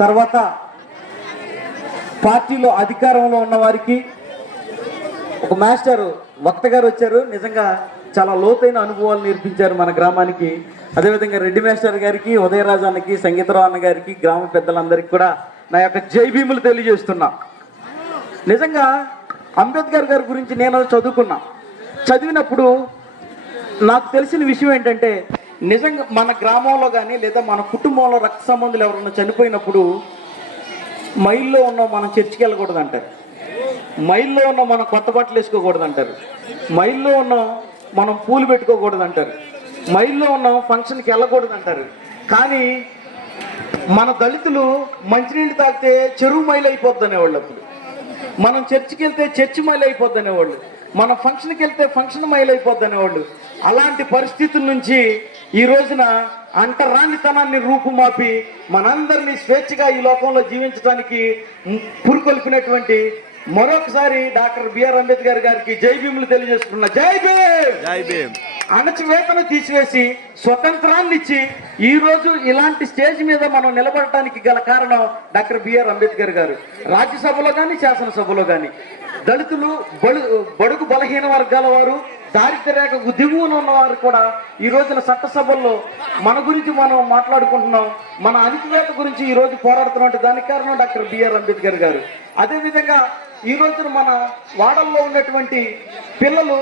తర్వాత పార్టీలో అధికారంలో ఉన్న వారికి ఒక మాస్టర్ వక్త గారు వచ్చారు. నిజంగా చాలా లోతైన అనుభవాలు నేర్పించారు మన గ్రామానికి. అదేవిధంగా రెడ్డి మాస్టర్ గారికి ఉదయరాజు అన్నకి సంగీతరావు అన్న గారికి గ్రామ పెద్దలందరికీ కూడా నా యొక్క జై భీములు తెలియజేస్తున్నా. నిజంగా అంబేద్కర్ గారి గురించి నేను చదువుకున్నా. చదివినప్పుడు నాకు తెలిసిన విషయం ఏంటంటే నిజంగా మన గ్రామంలో కానీ లేదా మన కుటుంబంలో రక్త సంబంధులు ఎవరైనా చనిపోయినప్పుడు మైల్లో ఉన్న మనం చర్చికి వెళ్ళకూడదు అంటారు మైల్లో ఉన్న మనం కొత్త బట్టలు వేసుకోకూడదు అంటారు మైల్లో ఉన్న మనం పూలు పెట్టుకోకూడదు అంటారు మైల్లో ఉన్న ఫంక్షన్కి వెళ్ళకూడదు అంటారు కానీ మన దళితులు మంచినీళ్ళు తాగితే చెరువు మైలు అయిపోద్ది అనేవాళ్ళు అప్పుడు. మనం చర్చికి వెళ్తే చర్చి మైలు అయిపోద్ది అనేవాళ్ళు. మన ఫంక్షన్కి వెళ్తే ఫంక్షన్ మైలు అయిపోద్ది అనేవాళ్ళు. అలాంటి పరిస్థితుల నుంచి ఈ రోజున అంటరానితనాన్ని రూపుమాపి మనందరినీ స్వేచ్ఛగా ఈ లోకంలో జీవించడానికి పురుకొల్పినటువంటి మరొకసారి డాక్టర్ బిఆర్ అంబేద్కర్ గారికి జై భీములు తెలియజేసుకున్నా జై భీమ్! జై భీమ్! అణచివేతను తీసివేసి స్వతంత్రాన్ని ఇచ్చి ఈ రోజు ఇలాంటి స్టేజ్ మీద మనం నిలబడటానికి గల కారణం డాక్టర్ బిఆర్ అంబేద్కర్ గారు. రాజ్యసభలో కానీ శాసనసభలో కానీ దళితులు బడు బడుగు బలహీన వర్గాల వారు దారిద్ర్య రేఖకు దిగువన ఉన్నవారు కూడా ఈ రోజున చట్టసభల్లో మన గురించి మనం మాట్లాడుకుంటున్నాం. మన అణిచివేత గురించి ఈ రోజు పోరాడుతున్నట్టు దానికి కారణం డాక్టర్ బిఆర్ అంబేద్కర్ గారు. అదేవిధంగా ఈ రోజున మన వాడల్లో ఉన్నటువంటి పిల్లలు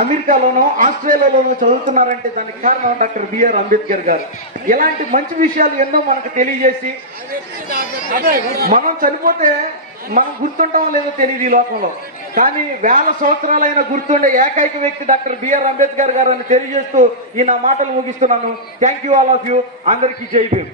అమెరికాలోనో ఆస్ట్రేలియాలోనో చదువుతున్నారంటే దానికి కారణం డాక్టర్ బిఆర్ అంబేద్కర్ గారు. ఇలాంటి మంచి విషయాలు ఎన్నో మనకు తెలియజేసి మనం చనిపోతే మనం గుర్తుంటామో లేదో తెలియదు ఈ లోకంలో. కానీ వేల సంవత్సరాలైన గుర్తుండే ఏకైక వ్యక్తి డాక్టర్ బిఆర్ అంబేద్కర్ గారు అని తెలియజేస్తూ ఈ నా మాటలు ముగిస్తున్నాను. Thank you all of you అందరికీ జై భీమ్.